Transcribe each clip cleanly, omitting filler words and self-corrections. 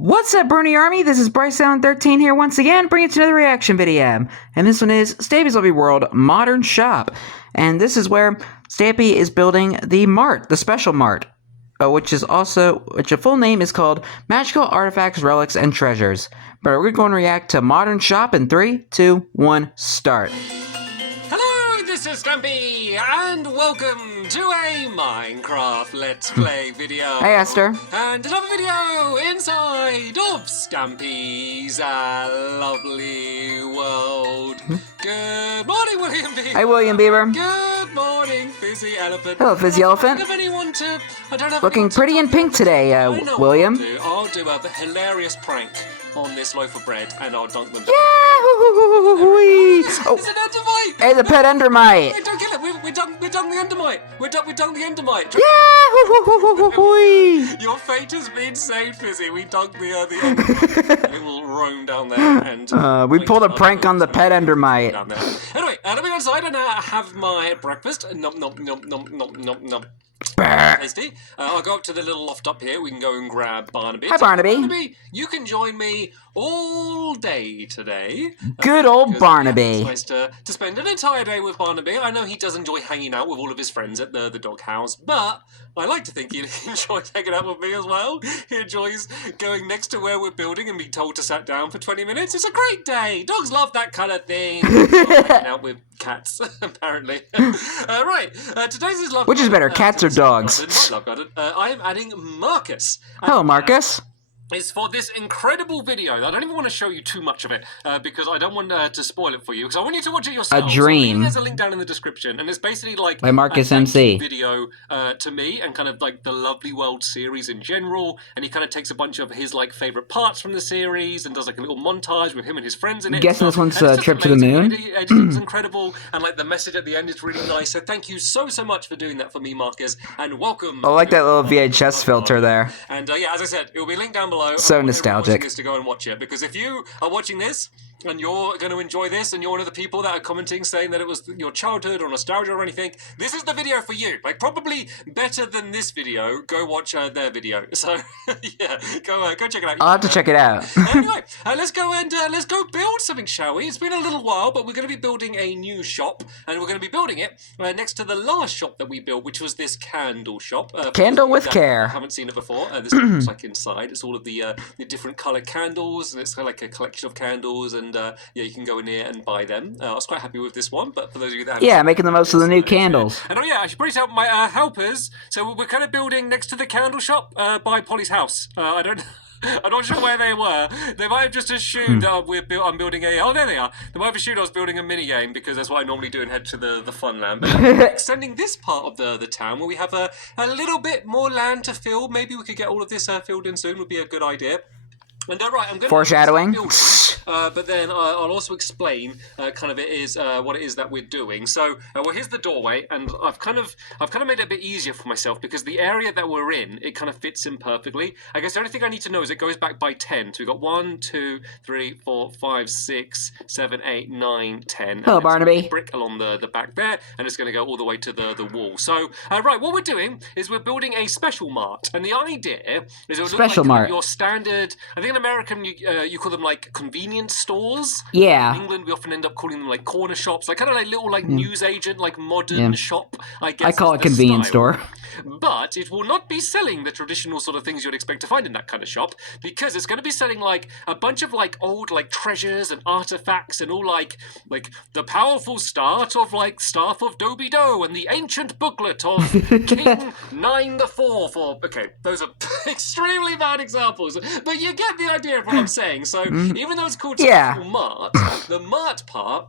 What's up, Brony Army? This is BryceAllen13 here once again, bringing you another reaction video. And this one is Stampy's Lovely World Modern Shop. And this is where Stampy is building the mart, the special mart, which a full name is called Magical Artifacts, Relics, and Treasures. But we're going to react to Modern Shop in 3, 2, 1, start. Hello, this is Stampy, and welcome to a Minecraft Let's Play video. Hey, Esther. And another video inside of Stampy's lovely world. Good morning, William Beaver. Hey, William Beaver. Good morning, Fizzy Elephant. Hello, Fizzy Elephant. Looking pretty in pink today, William. I'll do a hilarious prank on this loaf of bread, and I'll dunk them. Yeah! Oh. It's an endermite! Hey, the pet endermite! Hey, don't kill it! We dunk the endermite! We dunk the endermite! Yeah! Your fate has been saved, Fizzy. We dunk the endermite. It will roam down there and... we pulled a prank on the pet endermite. Anyway, let me go inside and have my breakfast. Nom nom nom nom nom nom nom. Tasty. I'll go up to the little loft up here. We can go and grab Barnaby. Hi, Barnaby. Barnaby, you can join me all day today. Good old Barnaby. It's nice to spend an entire day with Barnaby. I know he does enjoy hanging out with all of his friends at the dog house, but I like to think he enjoys hanging out with me as well. He enjoys going next to where we're building and being told to sit down for 20 minutes. It's a great day. Dogs love that kind of thing. Hanging out with cats, apparently. Right, today's is love. Which is better, cats or dogs? I am adding Marcus. Hello, Marcus. Is for this incredible video. I don't even want to show you too much of it because I don't want to spoil it for you because I want you to watch it yourself. A dream. So there's a link down in the description, and it's basically like by Marcus MC video to me and kind of like the Lovely World series in general. And he kind of takes a bunch of his like favorite parts from the series and does like a little montage with him and his friends in it. I'm guessing this one's a trip to the moon. Editing's incredible, and like the message at the end is really nice. So thank you so much for doing that for me, Marcus, and welcome. I like that little VHS filter there. And yeah, as I said, it will be linked down below. So nostalgic. This to go and watch it, because if you are watching this and you're going to enjoy this and you're one of the people that are commenting saying that it was your childhood or nostalgia or anything, this is the video for you. Like, probably better than this video, go watch their video. So yeah, go check it out. I'll have to check it out. Anyway, let's go build something, shall we? It's been a little while, but we're going to be building a new shop, and we're going to be building it next to the last shop that we built, which was this candle shop. Candle with care. I haven't seen it before. This looks like inside. It's all of the different color candles, and it's kind of like a collection of candles, and yeah, you can go in here and buy them. I was quite happy with this one, but for those of you that haven't making the most of the new candles. And oh yeah, I should bring out my helpers. So we're kind of building next to the candle shop by Polly's house. I'm not sure where they were. They might have just assumed that I'm building a... Oh, there they are. They might have assumed I was building a mini game because that's what I normally do and head to the fun land. But extending this part of the town where we have a little bit more land to fill. Maybe we could get all of this filled in soon. Would be a good idea. And right, I'm going foreshadowing. But then I'll also explain kind of what it is that we're doing. So well, here's the doorway, and I've kind of made it a bit easier for myself because the area that we're in, it kind of fits in perfectly. I guess the only thing I need to know is it goes back by 10. So we've got 1, 2, 3, 4, 5, 6, 7, 8, 9, 10. Hello, Barnaby. Brick along the back there, and it's going to go all the way to the wall. So right, what we're doing is we're building a special mart, and the idea is it would look like your standard. I think in American you call them like convenience stores. Yeah. In England we often end up calling them like corner shops, like kind of like little like newsagent, like modern shop. I guess I call it convenience store. But it will not be selling the traditional sort of things you'd expect to find in that kind of shop, because it's going to be selling like a bunch of like old like treasures and artifacts and all like the powerful start of like Staff of Doby Do and the ancient booklet of King 9 the 4th. Or okay, those are extremely bad examples, but you get the idea of what I'm saying. So even though it's called Mart, the Mart part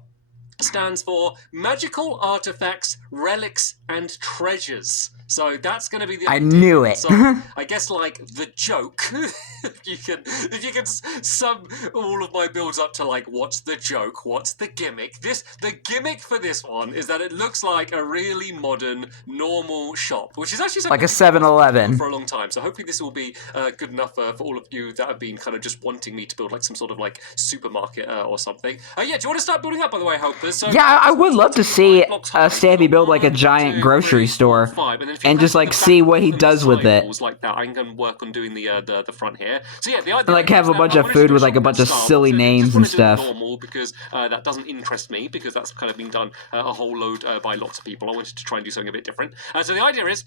stands for Magical Artifacts, Relics, and Treasures. So that's going to be the... I knew it. So I guess like the joke, if you can sum all of my builds up to like what's the joke, what's the gimmick. The gimmick for this one is that it looks like a really modern, normal shop, which is actually like a 7-Eleven for a long time. So hopefully this will be good enough for all of you that have been kind of just wanting me to build like some sort of like supermarket or something. Yeah, do you want to start building up, by the way, Hopers? Yeah, I would love to see Stampy build like a giant grocery store and just like see what he does with it. Like that, I can work on doing the front here. So yeah, the idea And, like have a bunch of food with like a bunch of silly names and stuff. Normal because that doesn't interest me because that's kind of been done a whole load by lots of people. I wanted to try and do something a bit different. So the idea is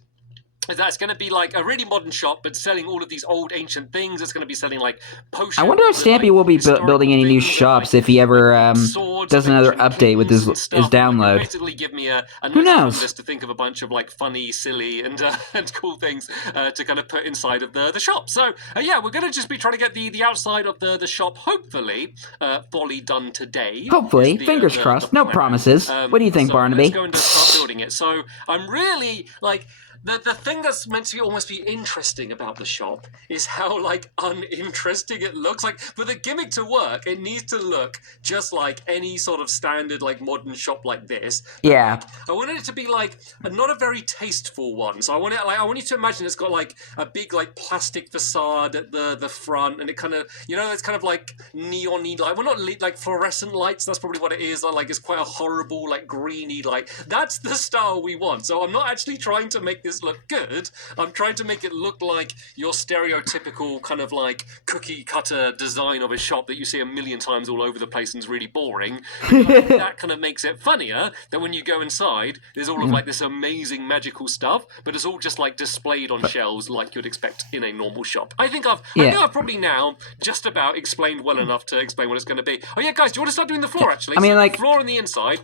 that it's going to be like a really modern shop, but selling all of these old ancient things. It's going to be selling like potions. I wonder if Stampy will be building any new shops if he ever does another update with his download. Basically, give me a Who knows? Just to think of a bunch of like funny, silly, and cool things to kind of put inside of the shop. So yeah, we're going to just be trying to get the outside of the shop hopefully fully done today. Hopefully, fingers crossed. No promises. What do you think, Barnaby? Let's go and start building it. So I'm really like. The thing that's meant to almost be interesting about the shop is how, like, uninteresting it looks. Like, for the gimmick to work, it needs to look just like any sort of standard, like, modern shop like this. Yeah. I wanted it to be, like, not a very tasteful one. So I want you to imagine it's got, like, a big, like, plastic facade at the front, and it kind of, you know, it's kind of, like, neon-y light. Well, not like fluorescent lights, that's probably what it is. Like, it's quite a horrible, like, greeny light. That's the style we want. So I'm not actually trying to make this look good. I'm trying to make it look like your stereotypical kind of like cookie cutter design of a shop that you see a million times all over the place and is really boring. That kind of makes it funnier that when you go inside, there's all of like this amazing magical stuff, but it's all just like displayed on shelves like you'd expect in a normal shop. I think I've probably now just about explained well enough to explain what it's going to be. Oh yeah, guys, do you want to start doing the floor actually? I mean, like, floor on the inside.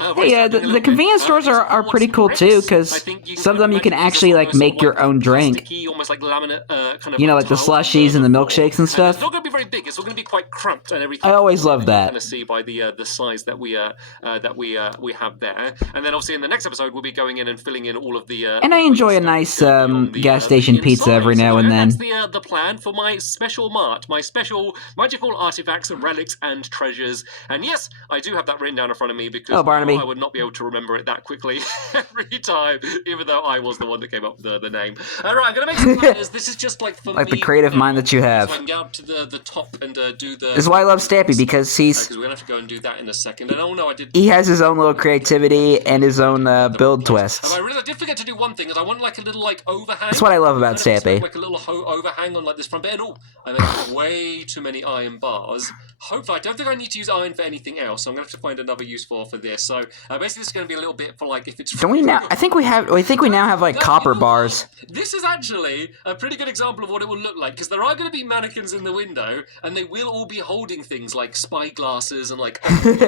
Yeah, the convenience stores are pretty cool too, because some of them you can actually like make your own drink. Almost like laminate, kind of you know, like the slushies and the milkshakes and stuff. It's not going to be very big. It's all going to be quite cramped and everything. I always love that. Kind of see by the size that we have there, and then obviously in the next episode we'll be going in and filling in all of the. And I enjoy a nice gas station pizza every now and then. That's the plan for my special mart, my special magical artifacts, relics, and treasures. And yes, I do have that written down in front of me because I would not be able to remember it that quickly every time, even though I was the one that came up with the name. Right, I'm going to make some planners. This is just like for like the creative mind that you have. So I can get up to the top and do the... This is why I love Stampy, because because we're going to have to go and do that in a second. And oh no, I did... He has his own little creativity and his own build twists. I did forget to do one thing, is I want like a little like overhang. That's what I love about Stampy. Like a little overhang on like this front bit. And I made way too many iron bars. Hopefully, I don't think I need to use iron for anything else, so I'm going to have to find another use for this. So basically, this is going to be a little bit for like if it's. Don't we now? I think we now have like copper bars. This is actually a pretty good example of what it will look like, because there are going to be mannequins in the window, and they will all be holding things like spy glasses and like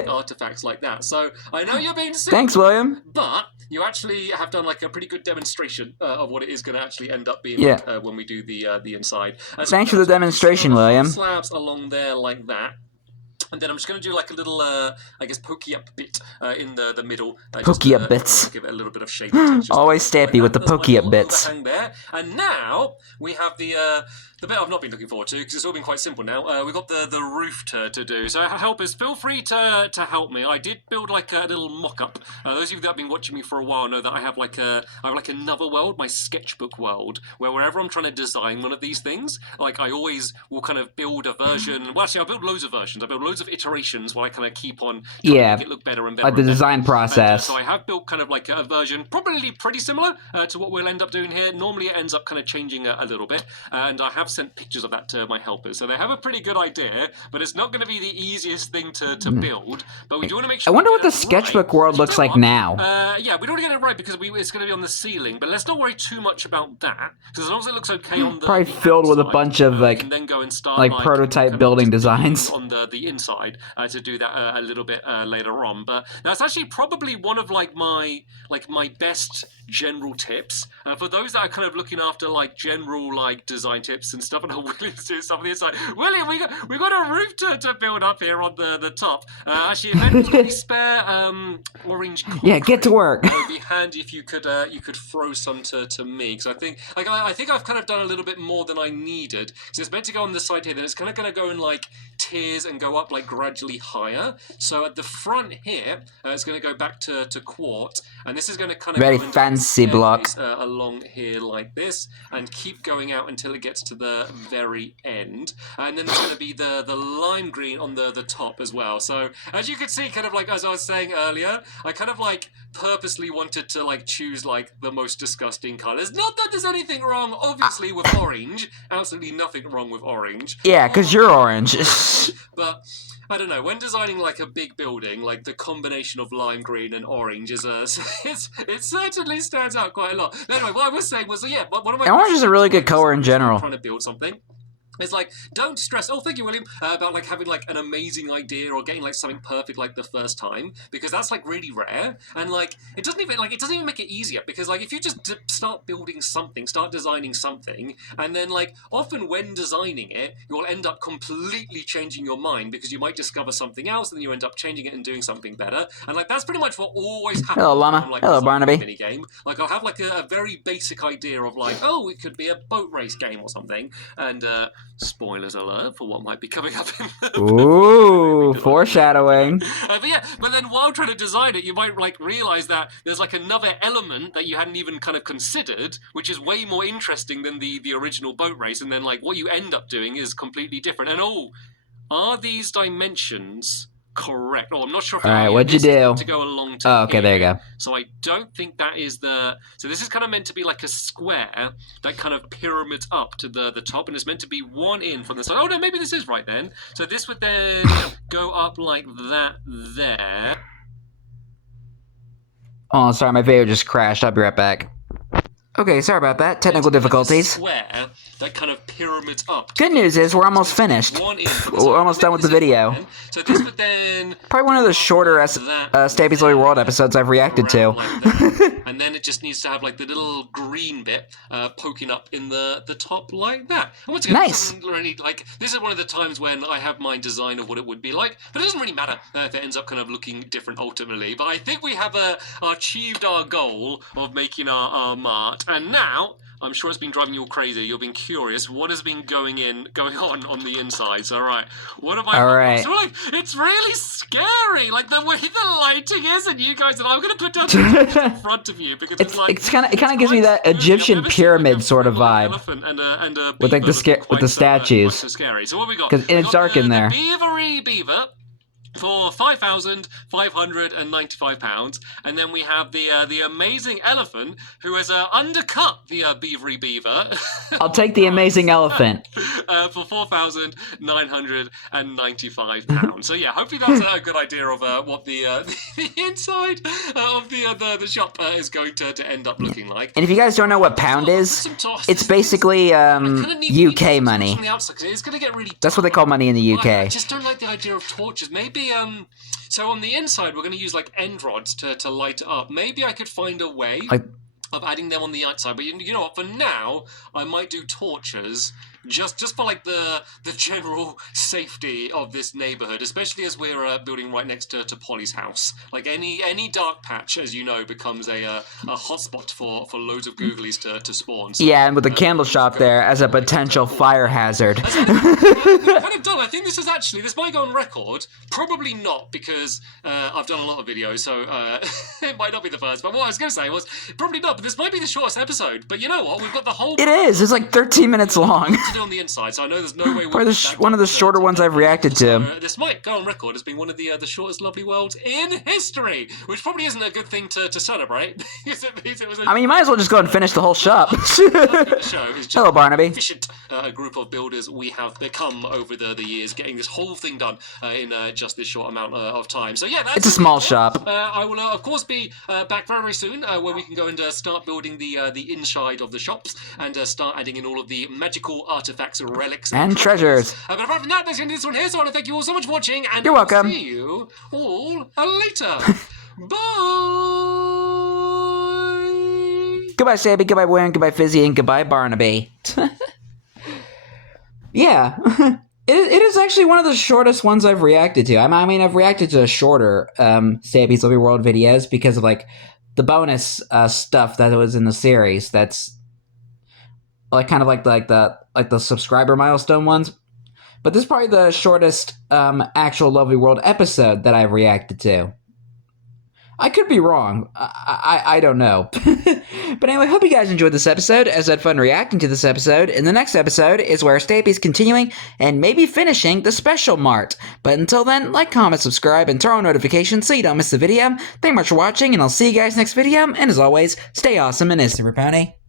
artifacts like that. So I know you're being silly. Thanks, William. But you actually have done like a pretty good demonstration of what it is going to actually end up being like, when we do the inside. Thanks for the demonstration, William. Slabs along there like that. And then I'm just going to do like a little, I guess, pokey up bit in the middle. Pokey up bits. Give it a little bit of shape. Always Stampy like with the pokey up bits. There. And now we have the bit I've not been looking forward to, because it's all been quite simple now. We've got the roof to do. So helpers, feel free to help me. I did build like a little mock-up. Those of you that have been watching me for a while know that I have like another world, my sketchbook world, where whenever I'm trying to design one of these things, like I always will kind of build a version. Well, actually, I build loads of versions. I build loads of iterations while I kind of keep on trying to make it look better and better. Like the design process. So I have built kind of like a version, probably pretty similar to what we'll end up doing here. Normally it ends up kind of changing a little bit, and I have sent pictures of that to my helpers, so they have a pretty good idea, but it's not going to be the easiest thing to build, but we do want to make sure. I wonder what the sketchbook world looks like now. Yeah, we don't want to get it right because it's going to be on the ceiling, but let's not worry too much about that, because as long as it looks okay on the probably filled with a bunch of like then go and start like prototype building designs on the inside to do that a little bit later on. But that's actually probably one of like my best general tips for those that are kind of looking after like general like design tips and stuff. And I'm willing to do some of the inside. William, we got a roof to build up here on the top. Actually, if anyone's got any spare orange concrete, yeah, get to work. It would be handy if you could throw some to me, because I think I've kind of done a little bit more than I needed. So it's meant to go on the side here, then it's kind of going to go in like tiers and go up like gradually higher. So at the front here, it's going to go back to quartz, and this is going to kind of very fancy C block along here like this, and keep going out until it gets to the very end. And then there's going to be the lime green on the top as well. So as you can see, kind of like as I was saying earlier, I kind of like purposely wanted to like choose like the most disgusting colors. Not that there's anything wrong, obviously, with orange. Absolutely nothing wrong with orange. Yeah, because you're orange. But I don't know, when designing like a big building, like the combination of lime green and orange is it certainly stands out quite a lot. Anyway, what I was saying was, yeah, one of my orange is a really good color in general. Trying to build something. It's like, don't stress, oh, thank you, William, about like having like an amazing idea or getting like something perfect like the first time, because that's like really rare, and like it doesn't even make it easier, because like if you just start building something, start designing something, and then like often when designing it, you'll end up completely changing your mind because you might discover something else, and then you end up changing it and doing something better, and like that's pretty much what always happens. Hello, Llama. Like, hello, Barnaby. Mini game. Like I'll have like a very basic idea of like, oh, it could be a boat race game or something, and spoilers alert for what might be coming up in the Ooh, foreshadowing. but then while trying to design it, you might like realize that there's like another element that you hadn't even kind of considered, which is way more interesting than the original boat race, and then like what you end up doing is completely different. And are these dimensions correct? Oh, I'm not sure if all right, what'd you do? To go along to okay, here. there you go. So I don't think that is the... So this is kind of meant to be like a square that kind of pyramids up to the top, and it's meant to be one in from the side. Oh, no, maybe this is right then. So this would then go up like that there. Oh, sorry, my video just crashed. I'll be right back. Okay, sorry about that. Technical difficulties. Square that kind of pyramids up. Good news is we're almost finished. We're almost done with the video. So this would then probably one of the shorter Stampy's Lovely World episodes I've reacted to. Like and then it just needs to have like the little green bit poking up in the top like that. And once again, nice. Really, like this is one of the times when I have my design of what it would be like, but it doesn't really matter if it ends up kind of looking different ultimately. But I think we have achieved our goal of making our mart. And now, I'm sure it's been driving you all crazy. You've been curious. What has been going on the inside? So, all right. What am I... All right. So, like, it's really scary. Like, the way the lighting is, and you guys... And I'm going to put down the in front of you, because it's like... It kind of gives me that Egyptian pyramid sort of vibe. And a with, like, the statues. So scary. So, what we got? Because it's dark in there. Beavery Beaver for £5,595, and then we have the amazing elephant who has undercut the Beavery Beaver. I'll take the amazing elephant for £4,995. So yeah, hopefully that's a good idea of what the inside of the shop is going to end up looking like. And if you guys don't know what pound is, it's basically UK money. That's what they call money in the UK. I just don't like the idea of torches. Maybe so on the inside we're going to use like end rods to light it up. Maybe I could find a way of adding them on the outside, but you know what, for now I might do torches just for like the general safety of this neighborhood, especially as we're building right next to Polly's house. Like any dark patch, as you know, becomes a hotspot for loads of googlies to spawn. So, yeah, and with the candle shop there as a potential fire hazard. We're kind of done. I think this might go on record. Probably not, because I've done a lot of videos, so it might not be the first. But what I was going to say was probably not. But this might be the shortest episode. But you know what? We've got the whole. It is. It's like 13 minutes long. On the inside, so I know there's no way. Probably one of the shorter ones I've reacted to. This might go on record as being one of the shortest Lovely Worlds in history, which probably isn't a good thing to celebrate. I mean, you might as well just go and finish the whole shop. Hello, Barnaby. Efficient group of builders we have become over the years, getting this whole thing done in just this short amount of time. So yeah, it's a small shop. I will of course be back very, very soon, where we can go and start building the inside of the shops and start adding in all of the magical artifacts, relics, and treasures. But apart from that, that's the end of this one here, so I want to thank you all so much for watching, and you're welcome. See you all later. Bye! Goodbye, Stampy, goodbye, William, goodbye, Fizzy, and goodbye, Barnaby. Yeah. It is actually one of the shortest ones I've reacted to. I mean, I've reacted to shorter Stampy's Lovely World videos because of, like, the bonus stuff that was in the series. That's like kind of like the subscriber milestone ones. But this is probably the shortest actual Lovely World episode that I've reacted to. I could be wrong. I don't know. But anyway, hope you guys enjoyed this episode, as I had fun reacting to this episode. And the next episode is where Stampy's continuing and maybe finishing the special mart. But until then, like, comment, subscribe, and turn on notifications so you don't miss the video. Thank you much for watching, and I'll see you guys next video. And as always, stay awesome and instant, Pony.